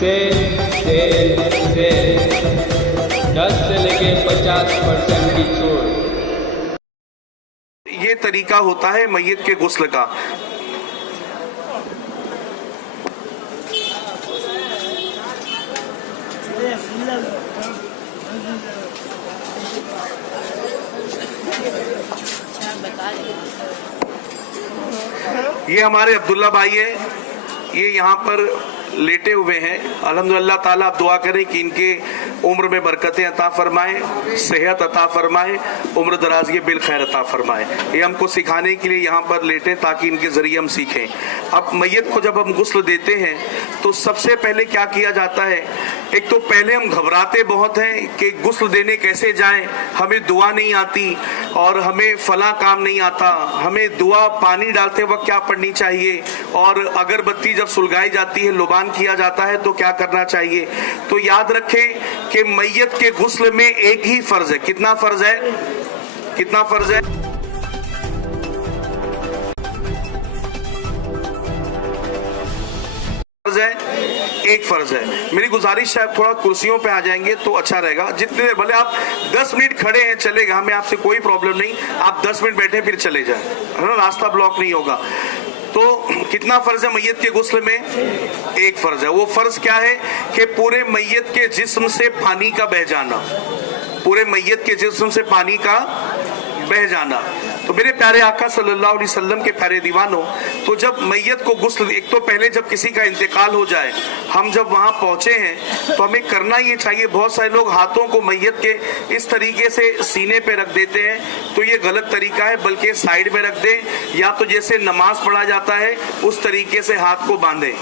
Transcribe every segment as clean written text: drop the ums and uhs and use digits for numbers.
Cell 10 से लेके 50% की छूट। ये तरीका होता है मैयत के गुस्ल का। ये हमारे अब्दुल्ला भाई है, ये यहाँ पर लेटे हुए हैं। अल्हम्दुलिल्लाह ताला आप दुआ करें कि इनके उम्र में बरकतें अता फरमाए, सेहत अता फरमाए, उम्र दराज के बिल खैर अता फरमाए। ये हमको सिखाने के लिए यहाँ पर लेटे ताकि इनके जरिए हम सीखें। अब मैयत को जब हम गुस्ल देते हैं तो सबसे पहले क्या किया जाता है, एक तो पहले हम घबराते बहुत हैं कि गुस्ल देने कैसे जाएं, हमें दुआ नहीं आती और हमें फला काम नहीं आता, हमें दुआ पानी डालते वक्त क्या पढ़नी चाहिए, और अगरबत्ती जब सुलगाई जाती है, लुबान किया जाता है तो क्या करना चाहिए। तो याद रखें कि मैयत के गुस्ल में एक ही फर्ज है। कितना फर्ज है? कितना फर्ज है? फर्ज है, एक फर्ज है। मेरी गुजारिश है थोड़ा कुर्सियों पे आ जाएंगे तो अच्छा रहेगा। जितने देर भले आप 10 मिनट खड़े हैं चलेगा, हमें आपसे कोई प्रॉब्लम नहीं, आप 10 मिनट बैठे फिर चले जाए, है ना, रास्ता ब्लॉक नहीं होगा। तो कितना फर्ज है मैयत के गुस्ल में? एक फर्ज है। वो फर्ज क्या है कि पूरे मैयत के जिस्म से पानी का बह जाना, पूरे मैयत के जिस्म से पानी का बह जाना। तो मेरे प्यारे आका सल्लल्लाहु अलैहि वसल्लम के प्यारे दीवानों, तो जब मैयत को गुस्ल, एक तो पहले जब किसी का इंतकाल हो जाए, हम जब वहां पहुंचे हैं तो हमें करना ये चाहिए। बहुत सारे लोग हाथों को मैयत के इस तरीके से सीने पे रख देते हैं, तो ये गलत तरीका है, बल्कि साइड में रख दें, या तो जैसे नमाज पढ़ा जाता है उस तरीके से हाथ को बांधें,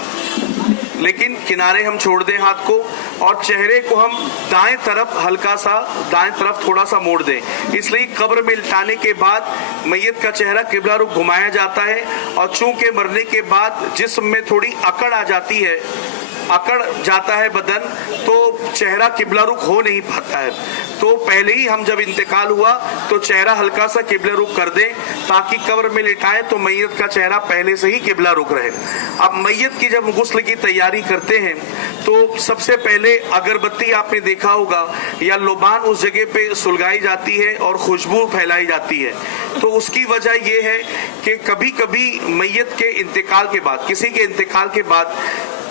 लेकिन किनारे हम छोड़ दें हाथ को, और चेहरे को हम दाएं तरफ हल्का सा, दाएं तरफ थोड़ा सा मोड़ दें। इसलिए कब्र में लिटाने के बाद मैयत का चेहरा किबला रुख घुमाया जाता है, और चूंकि मरने के बाद जिस्म में थोड़ी अकड़ आ जाती है, अकड़ जाता है बदन, तो चेहरा किबला रुख हो नहीं पाता है। तो पहले ही हम जब इंतकाल हुआ तो चेहरा हल्का सा किबला रुख कर दें, ताकि कब्र में लिटाएं तो मैयत का चेहरा पहले से ही किबला रुख रहे। अब मैयत की जब गुस्ल की तैयारी करते हैं तो सबसे पहले अगरबत्ती आपने देखा होगा या लुबान उस जगह पे सुलगाई जाती है और खुशबू फैलाई जाती है। तो उसकी वजह यह है कि कभी कभी मैयत के इंतकाल के बाद, किसी के इंतकाल के बाद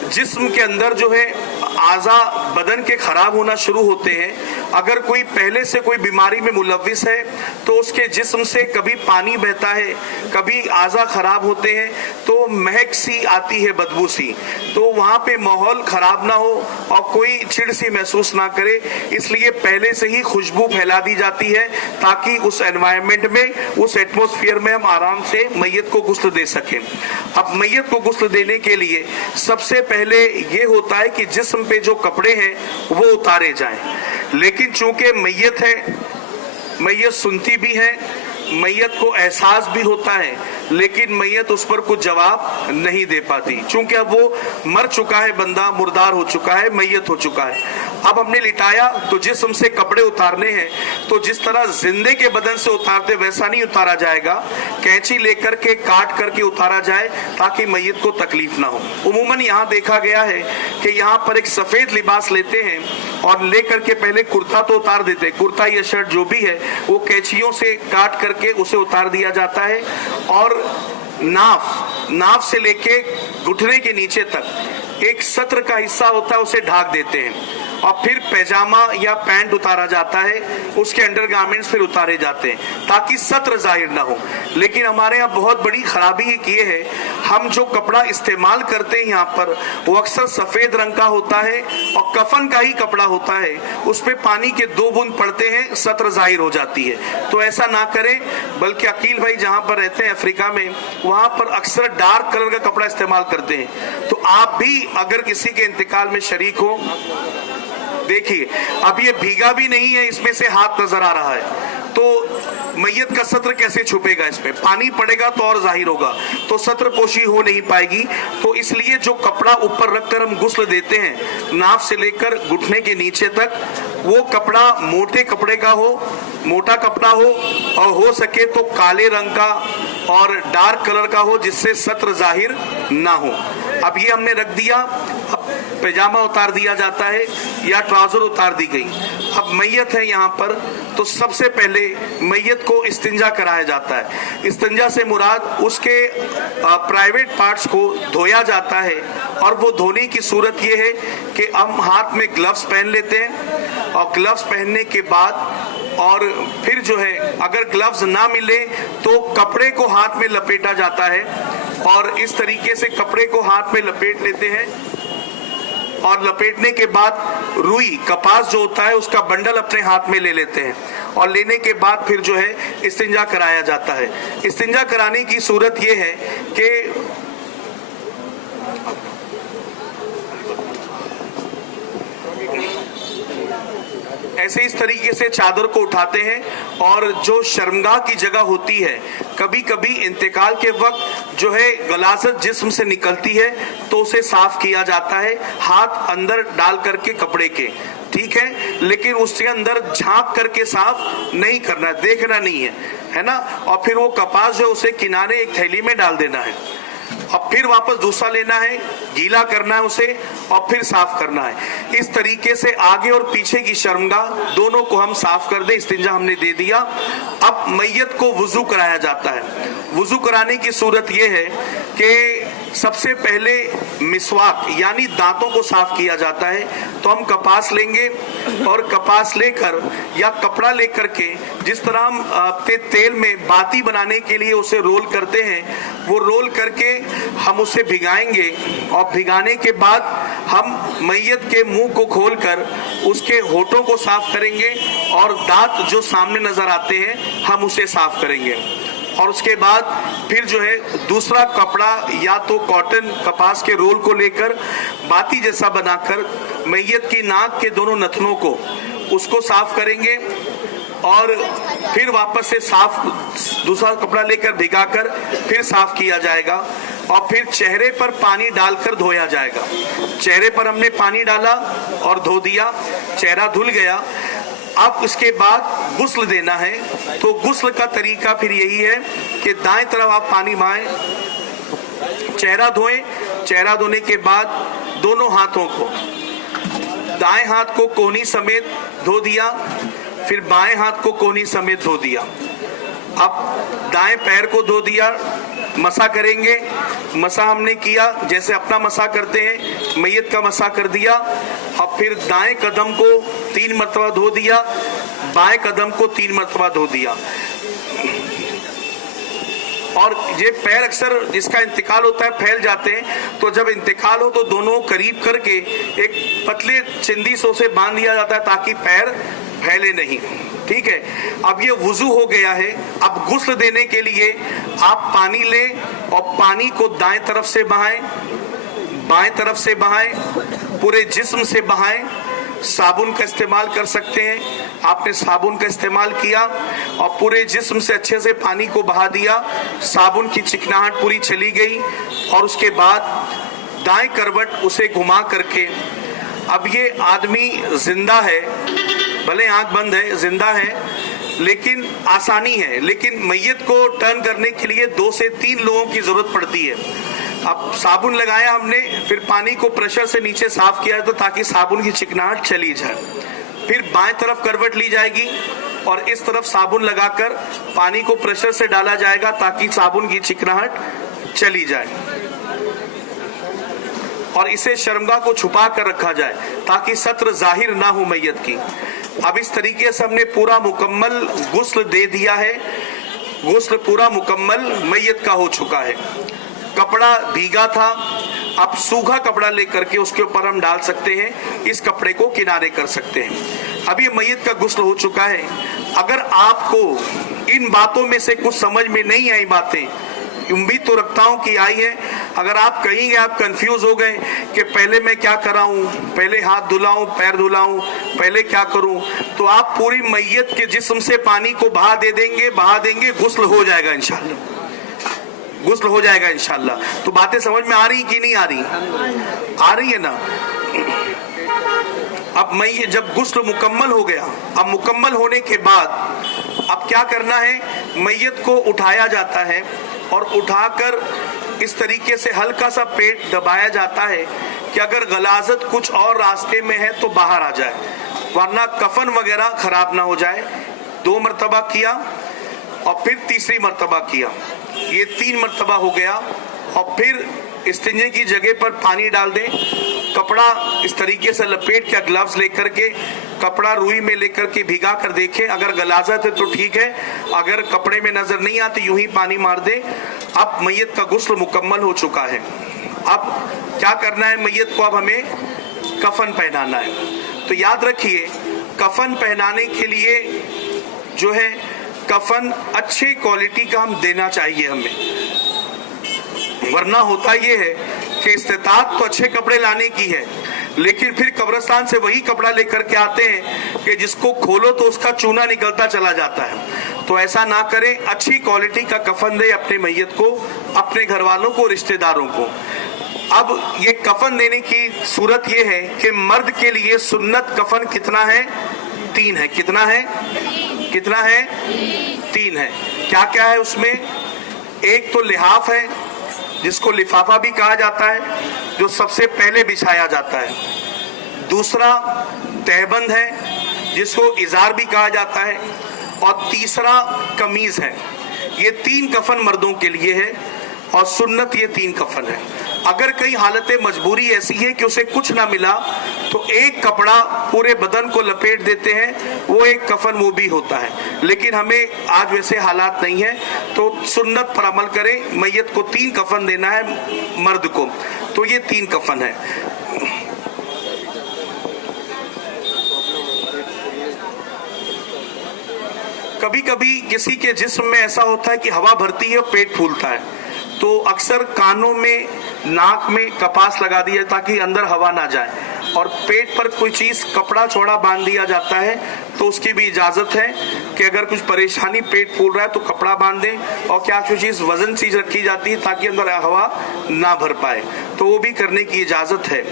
जिस्म के अंदर जो है आज़ा बदन के खराब होना शुरू होते हैं। अगर कोई पहले से कोई बीमारी में मुलविस है तो उसके जिस्म से कभी पानी बहता है, कभी आज़ा खराब होते हैं, तो महक सी आती है, बदबू सी। तो वहाँ पे माहौल खराब ना हो और कोई चिढ़ सी महसूस ना करे, इसलिए पहले से ही खुशबू फैला दी जाती है ताकि उस एनवायरनमेंट में, उस एटमोस्फियर में हम आराम से मैयत को गुस्ल दे सकें। अब मैयत को गुस्ल देने के लिए सबसे पहले ये होता है कि जिस्म पे जो कपड़े हैं वो उतारे जाएं, लेकिन चूंकि मैयत है, मैयत सुनती भी है, मैयत को एहसास भी होता है, लेकिन मैयत उस पर कुछ जवाब नहीं दे पाती, चूंकि अब वो मर चुका है, बंदा मुर्दार हो चुका है, मैयत हो चुका है। अब हमने लिटाया तो जिस्म से कपड़े उतारने हैं, तो जिस तरह जिंदे के बदन से उतारते वैसा नहीं उतारा जाएगा, कैंची लेकर के काट करके उतारा जाए ताकि मैयत को तकलीफ ना हो। उमूमन यहाँ देखा गया है कि यहाँ पर एक सफेद लिबास लेते हैं और लेकर के पहले कुर्ता तो उतार देते हैं, कुर्ता या शर्ट जो भी है वो कैंचियों से काट करके उसे उतार दिया जाता है, और नाफ से लेके घुटने के नीचे तक एक सत्र का हिस्सा होता है उसे ढक देते हैं, और फिर पैजामा या पैंट उतारा जाता है, उसके अंडरगारमेंट्स फिर उतारे जाते हैं ताकि सत्र जाहिर ना हो। लेकिन हमारे यहाँ बहुत बड़ी खराबी ये है, हम जो कपड़ा इस्तेमाल करते हैं यहाँ पर वो अक्सर सफेद रंग का होता है और कफन का ही कपड़ा होता है, उस पे पानी के 2 बूंद पड़ते हैं, सत्र जाहिर हो जाती है। तो ऐसा ना करें, बल्कि अकील भाई जहाँ पर रहते हैं अफ्रीका में, वहां पर अक्सर डार्क कलर का कपड़ा इस्तेमाल करते हैं। तो आप भी अगर किसी के इंतकाल में शरीक हो, देखिए अब ये भीगा भी नहीं है, इसमें से हाथ नजर आ रहा है, तो मैयत का सत्र कैसे छुपेगा? इसमें पानी पड़ेगा तो और जाहिर होगा, तो सत्र पोशी हो नहीं पाएगी। तो इसलिए जो कपड़ा ऊपर रखकर हम गुस्ल देते हैं, नाफ से लेकर घुटने के नीचे तक, वो कपड़ा मोटे कपड़े का हो, मोटा कपड़ा हो, और हो सके तो काले रंग का और डार्क कलर का हो, जिससे सत्र जाहिर ना हो। अब ये हमने रख दिया। अब पैजामा उतार दिया जाता है या ट्राउजर उतार दी गई। अब मैयत है यहाँ पर, तो सबसे पहले मैयत को इस्तिंजा कराया जाता है। इस्तिंजा से मुराद उसके प्राइवेट पार्ट्स को धोया जाता है, और वो धोने की सूरत ये है कि हम हाथ में ग्लव्स पहन लेते हैं, और ग्लव्स पहनने के बाद और फिर जो है अगर ग्लव्स ना मिले तो कपड़े को हाथ में लपेटा जाता है, और इस तरीके से कपड़े को हाथ में लपेट लेते हैं, और लपेटने के बाद रुई कपास जो होता है उसका बंडल अपने हाथ में ले लेते हैं, और लेने के बाद फिर जो है इस्तिंजा कराया जाता है। इस्तिंजा कराने की सूरत ये है कि ऐसे इस तरीके से चादर को उठाते हैं, और जो शर्मगाह की जगह होती है, कभी कभी इंतकाल के वक्त जो है गलाजत जिस्म से निकलती है तो उसे साफ किया जाता है, हाथ अंदर डाल करके कपड़े के, ठीक है, लेकिन उसके अंदर झांक करके साफ नहीं करना, देखना नहीं है ना। और फिर वो कपास जो उसे किनारे एक थैली में डाल देना है, अब फिर वापस दूसरा लेना है, गीला करना है उसे, और फिर साफ करना है। इस तरीके से आगे और पीछे की शर्मगाह दोनों को हम साफ कर दे। इस्तिंजा हमने दे दिया। अब मैयत को वुजू कराया जाता है। वुजू कराने की सूरत यह है कि सबसे पहले मिसवाक यानी दांतों को साफ किया जाता है। तो हम कपास लेंगे, और कपास लेकर या कपड़ा लेकर के जिस तरह हम तेल में बाती बनाने के लिए उसे रोल करते हैं, वो रोल करके हम उसे भिगाएंगे, और भिगाने के बाद हम मैयत के मुंह को खोलकर उसके होठों को साफ करेंगे, और दांत जो सामने नजर आते हैं हम उसे साफ करेंगे। और उसके बाद फिर जो है दूसरा कपड़ा या तो कॉटन कपास के रोल को लेकर बाती जैसा बनाकर मैयत की नाक के दोनों नथनों को उसको साफ करेंगे, और फिर वापस से साफ दूसरा कपड़ा लेकर भिगाकर फिर साफ किया जाएगा, और फिर चेहरे पर पानी डालकर धोया जाएगा। चेहरे पर हमने पानी डाला और धो दिया, चेहरा धुल गया। अब इसके बाद गुस्ल देना है। तो गुस्ल का तरीका फिर यही है कि दाएं तरफ आप पानी बहाएं, चेहरा धोएं, चेहरा धोने के बाद दोनों हाथों को, दाएं हाथ को कोहनी समेत धो दिया, फिर बाएं हाथ को कोहनी समेत धो दिया। अब दाएं पैर को धो दिया, मसा करेंगे। मसा हमने किया जैसे अपना मसा करते हैं, मैयत का मसा कर दिया। अब फिर दाएं कदम को 3 मरतबा धो दिया, बाएं कदम को 3 मरतबा धो दिया। और ये पैर अक्सर जिसका इंतकाल होता है फैल जाते हैं, तो जब इंतकाल हो तो दोनों करीब करके एक पतले चिंदी से उसे बांध दिया जाता है ताकि पैर फैले नहीं, ठीक है। अब ये वुजू हो गया है। अब गुस्ल देने के लिए आप पानी लें और पानी को दाएं तरफ से बहाएं, बाएं तरफ से बहाएं, पूरे जिस्म से बहाएं। साबुन का इस्तेमाल कर सकते हैं, आपने साबुन का इस्तेमाल किया और पूरे जिस्म से अच्छे से पानी को बहा दिया, साबुन की चिकनाहट पूरी चली गई। और उसके बाद दाएं करवट उसे घुमा करके, अब ये आदमी जिंदा है, भले आंख बंद है, जिंदा है, लेकिन आसानी है। लेकिन मैयत को टर्न करने के लिए 2 से 3 लोगों की जरूरत पड़ती है। अब साबुन लगाया हमने, फिर पानी को प्रेशर से नीचे साफ किया तो ताकि साबुन की चिकनाहट चली जाए। फिर बाएं तरफ करवट ली जाएगी और इस तरफ साबुन लगाकर पानी को प्रेशर से डाला जाएगा ताकि साबुन की चिकनाहट चली जाए। और इसे शर्मगाह को छुपा कर रखा जाए ताकि सत्र जाहिर ना हो मैयत की। अब इस तरीके से हमने पूरा मुकम्मल गुस्ल दे दिया है। गुस्ल पूरा मुकम्मल मैयत का हो चुका है। कपड़ा भीगा था, अब सूखा कपड़ा लेकर के उसके ऊपर हम डाल सकते हैं, इस कपड़े को किनारे कर सकते हैं। अब ये मैयत का गुस्ल हो चुका है। अगर आपको इन बातों में से कुछ समझ में नहीं आई बातें, उम्मीद तो रखता हूं कि आई है। अगर आप कहीं आप कंफ्यूज हो गए कि पहले मैं क्या कराऊं, पहले हाथ धुलाऊं, पैर धुलाऊं, पहले क्या करूं, तो आप पूरी मैयत के जिस्म से पानी को बहा देंगे, गुस्ल हो जाएगा इंशाल्लाह, गुस्ल हो जाएगा इंशाल्लाह। तो बातें समझ में आ रही कि नहीं आ रही? आ रही है ना? अब मैयत जब गुस्ल मुकम्मल हो गया, अब मुकम्मल होने के बाद अब क्या करना है, मैयत को उठाया जाता है और उठाकर इस तरीके से हल्का सा पेट दबाया जाता है कि अगर गलाजत कुछ और रास्ते में है तो बाहर आ जाए, वरना कफन वगैरह खराब ना हो जाए। 2 मरतबा किया और फिर तीसरी मरतबा किया, ये 3 मरतबा हो गया। और फिर इस्तिंजे की जगह पर पानी डाल दें, कपड़ा इस तरीके से लपेट के, ग्लव्स लेकर के कपड़ा रुई में लेकर के भिगा कर देखें, अगर गलाजत है तो ठीक है, अगर कपड़े में नजर नहीं आती यूं ही पानी मार दे। अब मैयत का गुस्ल मुकम्मल हो चुका है। अब क्या करना है, मैयत को अब हमें कफन पहनाना है। तो याद रखिए, कफन पहनाने के लिए जो है कफन अच्छे क्वालिटी का हम देना चाहिए हमें, वरना होता ये है कि इस्तेताअत तो अच्छे कपड़े लाने की है, लेकिन फिर कब्रिस्तान से वही कपड़ा लेकर के आते हैं कि जिसको खोलो तो उसका चूना निकलता चला जाता है। तो ऐसा ना करें, अच्छी क्वालिटी का कफन दे अपने मैयत को, अपने घर वालों को, रिश्तेदारों को। अब ये कफन देने की सूरत ये है कि मर्द के लिए सुन्नत कफन कितना है? 3 है। कितना है? कितना है? 3 है। क्या क्या है उसमें? एक तो लिहाफ है, जिसको लिफाफा भी कहा जाता है, जो सबसे पहले बिछाया जाता है। दूसरा तहबंद है, जिसको इजार भी कहा जाता है। और तीसरा कमीज है। ये 3 कफन मर्दों के लिए है और सुन्नत ये 3 कफन है। अगर कई हालतें मजबूरी ऐसी है कि उसे कुछ ना मिला तो एक कपड़ा पूरे बदन को लपेट देते हैं, वो एक कफन वो भी होता है। लेकिन हमें आज वैसे हालात नहीं है, तो सुन्नत पर अमल करें। मैयत को 3 कफन देना है मर्द को, तो ये 3 कफन है। कभी कभी किसी के जिस्म में ऐसा होता है कि हवा भरती है, पेट फूलता है, तो अक्सर कानों में, नाक में कपास लगा दिया ताकि अंदर हवा ना जाए, और पेट पर कोई चीज, कपड़ा चौड़ा बांध दिया जाता है, तो उसकी भी इजाजत है कि अगर कुछ परेशानी, पेट फूल रहा है तो कपड़ा बांध दें। और क्या कुछ चीज, वजन चीज रखी जाती है ताकि अंदर हवा ना भर पाए, तो वो भी करने की इजाजत है।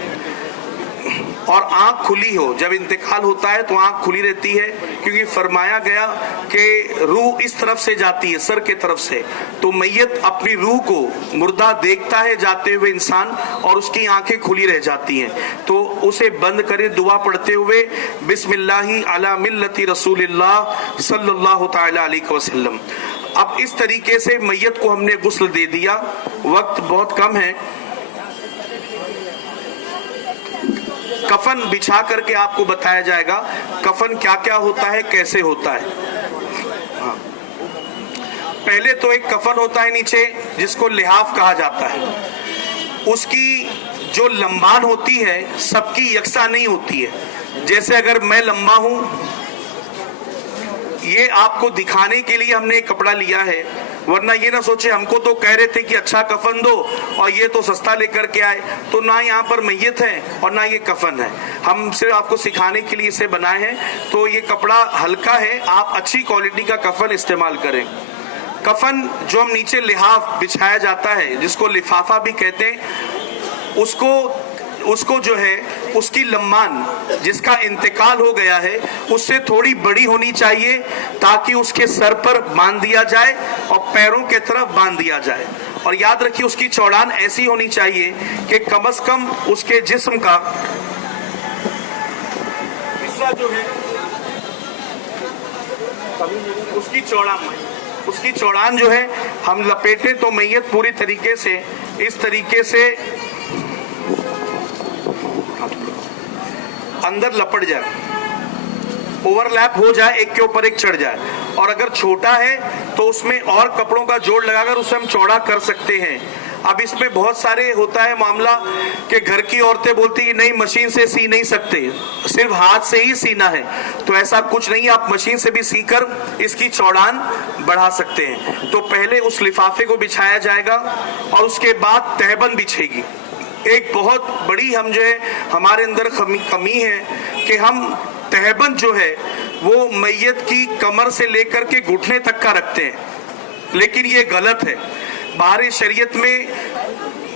और आंख खुली हो, जब इंतकाल होता है तो आंख खुली रहती है, क्योंकि फरमाया गया कि रूह इस तरफ से जाती है, सर के तरफ से, तो मैयत अपनी रूह को, मुर्दा देखता है जाते हुए इंसान, और उसकी आंखें खुली रह जाती हैं, तो उसे बंद करें दुआ पढ़ते हुए, बिस्मिल्लाहि अला मिल्लति रसूलिल्लाह सल्लल्लाहु तआला अलैहि वसल्लम। अब इस तरीके से मैयत को हमने गुस्ल दे दिया। वक्त बहुत कम है, कफन बिछा करके आपको बताया जाएगा कफन क्या क्या होता है, कैसे होता है। हाँ। पहले तो एक कफन होता है नीचे, जिसको लिहाफ कहा जाता है। उसकी जो लंबान होती है सबकी यकसा नहीं होती है। जैसे अगर मैं लंबा हूं, ये आपको दिखाने के लिए हमने एक कपड़ा लिया है, वरना ये ना सोचे हमको तो कह रहे थे कि अच्छा कफन दो और ये तो सस्ता लेकर के आए। तो ना यहाँ पर मैयत है और ना ये कफन है, हम सिर्फ आपको सिखाने के लिए इसे बनाए हैं। तो ये कपड़ा हल्का है, आप अच्छी क्वालिटी का कफन इस्तेमाल करें। कफन जो हम नीचे लिहाफ बिछाया जाता है, जिसको लिफाफा भी कहते हैं, उसको जो है, उसकी लम्बान, जिसका इंतकाल हो गया है, उससे थोड़ी बड़ी होनी चाहिए, ताकि उसके सर पर बांध दिया जाए और पैरों के तरफ बांध दिया जाए। और याद रखिए, उसकी चौड़ान ऐसी होनी चाहिए कि कम से कम उसके जिस्म का हिस्सा जो है, उसकी चौड़ान जो है हम लपेटे तो मैयत पूरी तरीके से, इस तरीके से अंदर लपट जाए, ओवरलैप हो जाए, एक के ऊपर एक चढ़ जाए। और अगर छोटा है तो उसमें और कपड़ों का जोड़ लगाकर उसे हम चौड़ा कर सकते हैं। अब इसमें बहुत सारे होता है मामला कि घर की औरतें बोलती है नहीं, मशीन से सी नहीं सकते, सिर्फ हाथ से ही सीना है। तो ऐसा कुछ नहीं, आप मशीन से भी सीकर इसकी चौड़ान बढ़ा सकते हैं। तो पहले उस लिफाफे को बिछाया जाएगा और उसके बाद तहबंद बिछेगी। एक बहुत बड़ी हम जो है, हमारे अंदर कमी है कि हम तहबंद जो है वो मैयत की कमर से लेकर के घुटने तक का रखते हैं, लेकिन ये गलत है। बाहरी शरीयत में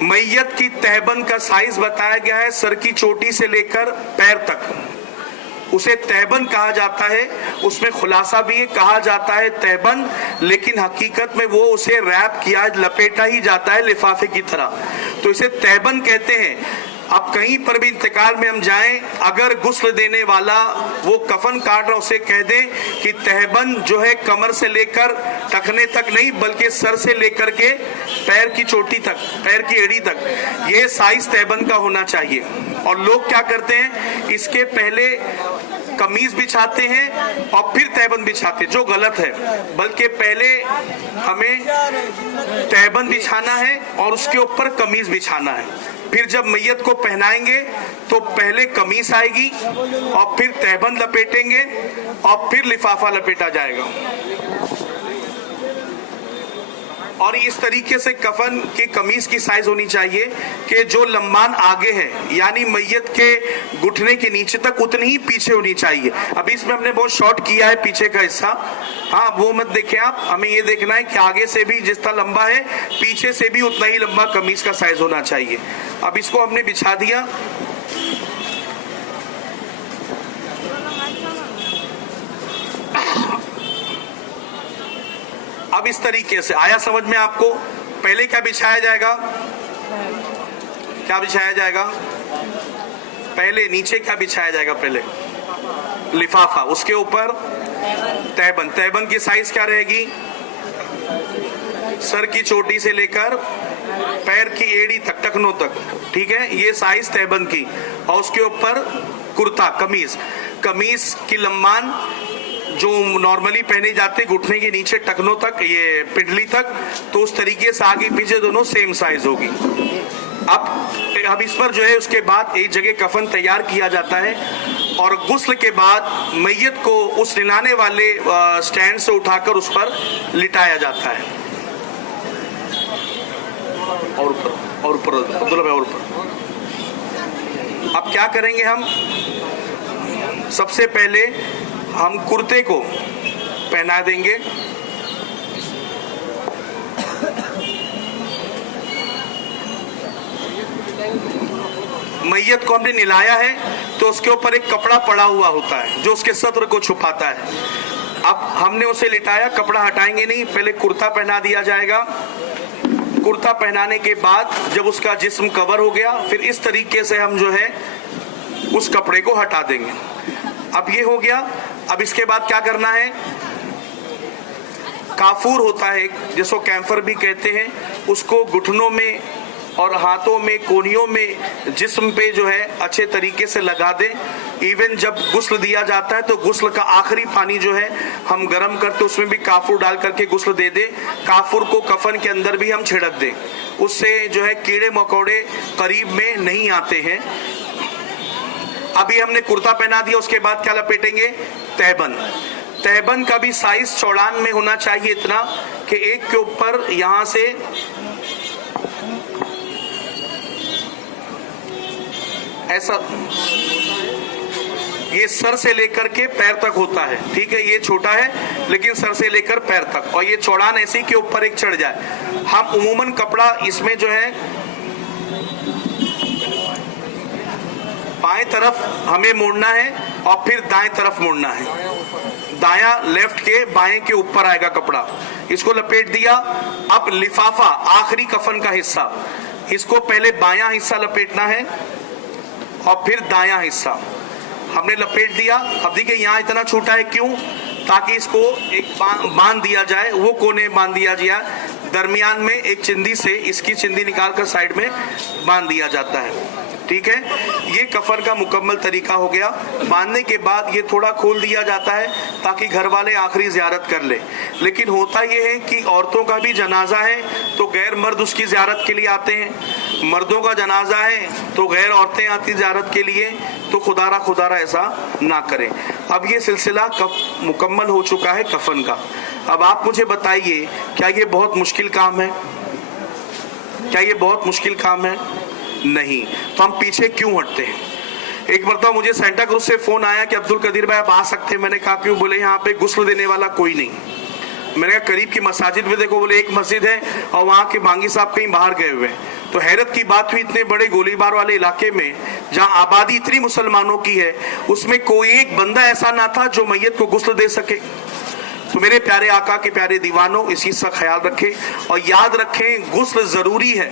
मैयत की तहबंद का साइज बताया गया है सर की चोटी से लेकर पैर तक। उसे तहबंद कहा जाता है। उसमें खुलासा भी कहा जाता है तहबंद, लेकिन हकीकत में वो उसे रैप किया, लपेटा ही जाता है लिफाफे की तरह, तो इसे तहबंद कहते हैं। अब कहीं पर भी इंतकाल में हम जाएं, अगर गुस्ल देने वाला वो कफन काट रहा, उसे कह दें कि तहबंद जो है कमर से लेकर टखने तक नहीं, बल्कि सर से लेकर के पैर की चोटी तक, पैर की एड़ी तक, ये साइज तहबंद का होना चाहिए। और लोग क्या करते हैं, इसके पहले कमीज बिछाते हैं और फिर तहबंद बिछाते हैं, जो गलत है। बल्कि पहले हमें तहबंद बिछाना है और उसके ऊपर कमीज बिछाना है। फिर जब मैयत को पहनाएंगे तो पहले कमीज आएगी और फिर तहबंद लपेटेंगे और फिर लिफाफा लपेटा जाएगा। और इस तरीके से कफन की कमीज की साइज होनी चाहिए कि जो लंबान आगे है, यानी मैयत के घुटने के नीचे तक, उतनी ही पीछे होनी चाहिए। अभी इसमें हमने बहुत शॉर्ट किया है पीछे का हिस्सा, हाँ वो मत देखें आप, हमें ये देखना है कि आगे से भी जितना लंबा है, पीछे से भी उतना ही लंबा कमीज का साइज होना चाहिए। अब इसको हमने बिछा दिया। अब इस तरीके से आया समझ में आपको? पहले क्या बिछाया जाएगा, क्या बिछाया जाएगा? पहले नीचे क्या बिछाया जाएगा? पहले लिफाफा, उसके ऊपर तहबंद। तहबंद की साइज क्या रहेगी? सर की चोटी से लेकर पैर की एड़ी तक, टखनों तक, ठीक है, ये साइज तहबंद की। और उसके ऊपर कुर्ता, कमीज। कमीज की लंबान जो नॉर्मली पहने जाते घुटने के नीचे टखनों तक, ये पिंडली तक, तो उस तरीके से आगे पीछे दोनों सेम साइज होगी। अब इस पर जो है उसके बाद एक जगह कफन तैयार किया जाता है और गुस्ल के बाद मैयत को उस निलाने वाले स्टैंड से उठाकर उस पर लिटाया जाता है। और ऊपर अब्दुल्ला भाई, और ऊपर। अब क्या करेंगे हम? सबसे पहले हम कुर्ते को पहना देंगे। मैयत को हमने निलाया है तो उसके ऊपर एक कपड़ा पड़ा हुआ होता है जो उसके सत्र को छुपाता है। अब हमने उसे लिटाया, कपड़ा हटाएंगे नहीं, पहले कुर्ता पहना दिया जाएगा। कुर्ता पहनाने के बाद जब उसका जिस्म कवर हो गया, फिर इस तरीके से हम जो है उस कपड़े को हटा देंगे। अब ये हो गया। अब इसके बाद क्या करना है? काफूर होता है जिसको कैंफर भी कहते हैं, उसको घुटनों में और हाथों में, कोहनियों में, जिस्म पे जो है अच्छे तरीके से लगा दें। इवन जब गुस्ल दिया जाता है तो गुस्ल का आखिरी पानी जो है हम गर्म करते, उसमें भी काफूर डाल करके गुस्ल दे दें। काफूर को कफन के अंदर भी हम छिड़क दें, उससे जो है कीड़े मकोड़े करीब में नहीं आते हैं। अभी हमने कुर्ता पहना दिया, उसके बाद क्या लपेटेंगे? तहबंद। तहबंद का भी साइज चौड़ान में होना चाहिए इतना कि एक के ऊपर यहां से ऐसा, ये सर से लेकर के पैर तक होता है, ठीक है, ये छोटा है लेकिन सर से लेकर पैर तक, और ये चौड़ान ऐसी के ऊपर एक चढ़ जाए। हम उमूमन कपड़ा इसमें जो है बाएं तरफ हमें मोड़ना है और फिर दाएं तरफ मोड़ना है। दायां लेफ्ट के बाएं के ऊपर आएगा कपड़ा। इसको लपेट दिया। अब लिफाफा, आखिरी कफन का हिस्सा, इसको पहले बायां हिस्सा लपेटना है और फिर दायां हिस्सा हमने लपेट दिया। अब देखिए यहाँ इतना छोटा है, क्यों? ताकि इसको एक बांध दिया जाए, वो कोने बांध दिया जाए, दरमियान में एक चिंदी से इसकी चिंदी निकालकर साइड में बांध दिया जाता है, ठीक है। ये कफन का मुकम्मल तरीका हो गया। बांधने के बाद ये थोड़ा खोल दिया जाता है ताकि घर वाले आखिरी ज़ियारत कर ले। लेकिन होता ये है कि औरतों का भी जनाजा है तो गैर मर्द उसकी ज़ियारत के लिए आते हैं, मर्दों का जनाजा है तो गैर औरतें आती ज़ियारत के लिए। तो खुदारा ऐसा ना करें। अब ये सिलसिला मुकम्मल हो चुका है कफन का। अब आप मुझे बताइए, क्या ये बहुत मुश्किल काम है? क्या ये बहुत मुश्किल काम है? नहीं। तो हम पीछे क्यों हटते हैं? एक मरतबा मुझे सेंटा क्रूज से फोन आया कि अब्दुल कदीर भाई आप आ सकते हैं। मैंने कहा क्यों? बोले यहाँ पे गुस्ल देने वाला कोई नहीं। मैंने कहा करीब की मसाजिद में देखो, बोले एक मस्जिद है और वहाँ के भांगी साहब कहीं बाहर गए हुए हैं। तो हैरत की बात हुई, इतने बड़े गोलीबार वाले इलाके में जहाँ आबादी इतनी मुसलमानों की है, उसमें कोई एक बंदा ऐसा ना था जो मैयत को गुस्ल दे सके। तो मेरे प्यारे आका के प्यारे दीवानों, इस चीज का ख्याल रखें और याद रखें गुस्ल जरूरी है।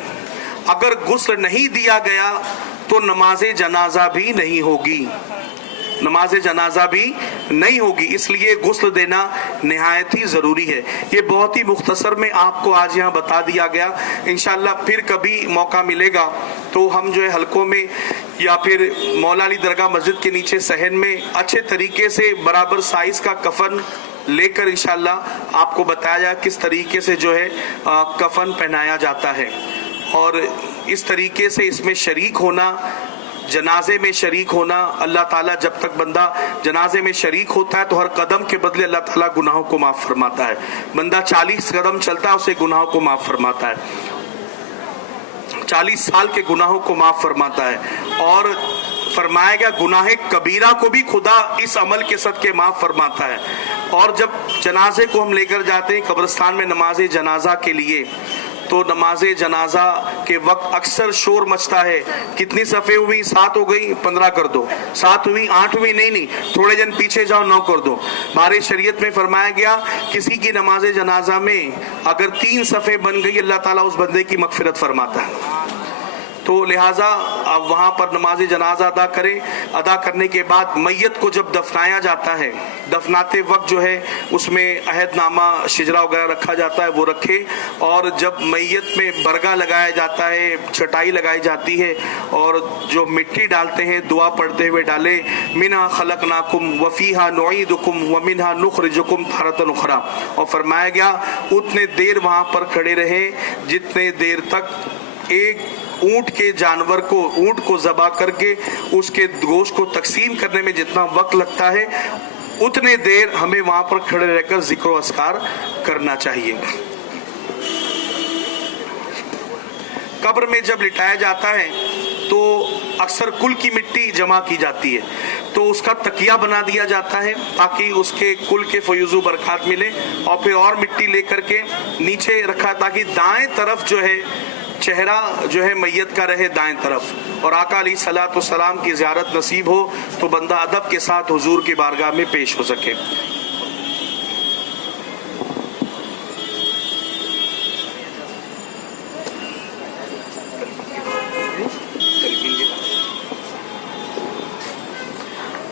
अगर गुस्ल नहीं दिया गया तो नमाजे जनाजा भी नहीं होगी, नमाज जनाजा भी नहीं होगी। इसलिए गुस्ल देना निहायत ही ज़रूरी है। ये बहुत ही मुख्तसर में आपको आज यहाँ बता दिया गया। इंशाल्लाह फिर कभी मौका मिलेगा तो हम जो है हलकों में या फिर मौला अली दरगाह मस्जिद के नीचे सहन में अच्छे तरीके से बराबर साइज का कफन लेकर इंशाल्लाह आपको बताया जाए किस तरीके से जो है कफन पहनाया जाता है। और इस तरीके से इसमें शरीक होना, जनाजे में शरीक होना, अल्लाह ताला जब तक बंदा जनाजे में शरीक होता है तो हर कदम के बदले अल्लाह ताला गुनाहों को माफ फरमाता है। बंदा 40 कदम चलता है उसे गुनाहों को माफ फरमाता है, 40 साल के गुनाहों को माफ फरमाता है। और फरमाया गया गुनाहे कबीरा को भी खुदा इस अमल के सदके माफ फरमाता है। और जब जनाजे को हम लेकर जाते हैं कब्रिस्तान में नमाज जनाजा के लिए, तो नमाज जनाजा के वक्त अक्सर शोर मचता है, कितनी सफ़े हुई, 7 हो गई, 15 कर दो, 7 हुई, 8 हुई, नहीं, थोड़े जन पीछे जाओ, 9 कर दो। हमारे शरीयत में फरमाया गया किसी की नमाज जनाजा में अगर 3 सफ़े बन गई, अल्लाह ताला उस बंदे की मगफिरत फरमाता है। तो लिहाजा अब वहाँ पर नमाज जनाजा अदा करें। अदा करने के बाद मैयत को जब दफनाया जाता है, दफनाते वक्त जो है उसमें अहदनामा शिजरा वगैरह रखा जाता है, वो रखे। और जब मैयत में बरगा लगाया जाता है, चटाई लगाई जाती है और जो मिट्टी डालते हैं दुआ पढ़ते हुए डाले, मिन्हा खलकनाकुम वफीहा नुईदुकुम व मिन्हा नुखरिजुकुम तारतन उखरा। और फरमाया गया उतने देर वहाँ पर खड़े रहे जितने देर तक एक ऊंट के जानवर को, ऊंट को ज़बा करके उसके गोश्त को तकसीम करने में जितना वक्त लगता है उतने देर हमें वहां पर खड़े रहकर जिक्र अस्कार करना चाहिए। कब्र में जब लिटाया जाता है तो अक्सर कुल की मिट्टी जमा की जाती है, तो उसका तकिया बना दिया जाता है ताकि उसके कुल के फयूज़ु बरकत मिले। और फिर और मिट्टी लेकर के नीचे रखा ताकि दाएं तरफ जो है चेहरा जो है मैयत का रहे दाएं तरफ, और आका अलैहिस्सलातु वस्सलाम की ज़ियारत नसीब हो तो बंदा अदब के साथ हुजूर की बारगाह में पेश हो सके।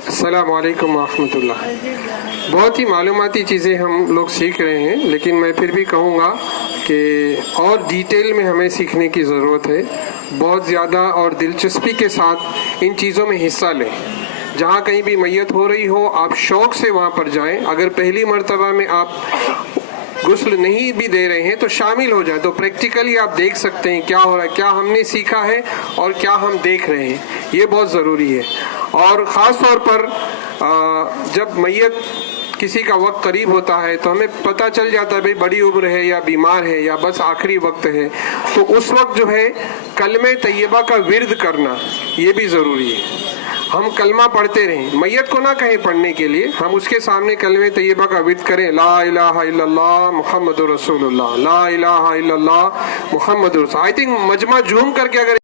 अस्सलामु अलैकुम वरहमतुल्लाह। बहुत ही मालूमाती चीज़ें हम लोग सीख रहे हैं, लेकिन मैं फिर भी कहूँगा कि और डिटेल में हमें सीखने की ज़रूरत है। बहुत ज़्यादा और दिलचस्पी के साथ इन चीज़ों में हिस्सा लें। जहाँ कहीं भी मैयत हो रही हो आप शौक़ से वहाँ पर जाएं। अगर पहली मर्तबा में आप गुस्ल नहीं भी दे रहे हैं तो शामिल हो जाए, तो प्रैक्टिकली आप देख सकते हैं क्या हो रहा है, क्या हमने सीखा है और क्या हम देख रहे हैं। ये बहुत ज़रूरी है। और ख़ास तौर पर जब मैयत किसी का वक्त करीब होता है तो हमें पता चल जाता है भाई बड़ी उम्र है या बीमार है या बस आखिरी वक्त है, तो उस वक्त जो है कलमे तैयबा का विर्द करना ये भी ज़रूरी है। हम कलमा पढ़ते रहें, मैयत को ना कहें पढ़ने के लिए, हम उसके सामने कलमे तैयबा का विर्द करें, ला इलाहा इल्लल्लाह मुहम्मदुर रसूलुल्लाह, ला इलाहा इल्लल्लाह मुहम्मदुर रसूलुल्लाह। आई थिंक मजमा झूम करके अगर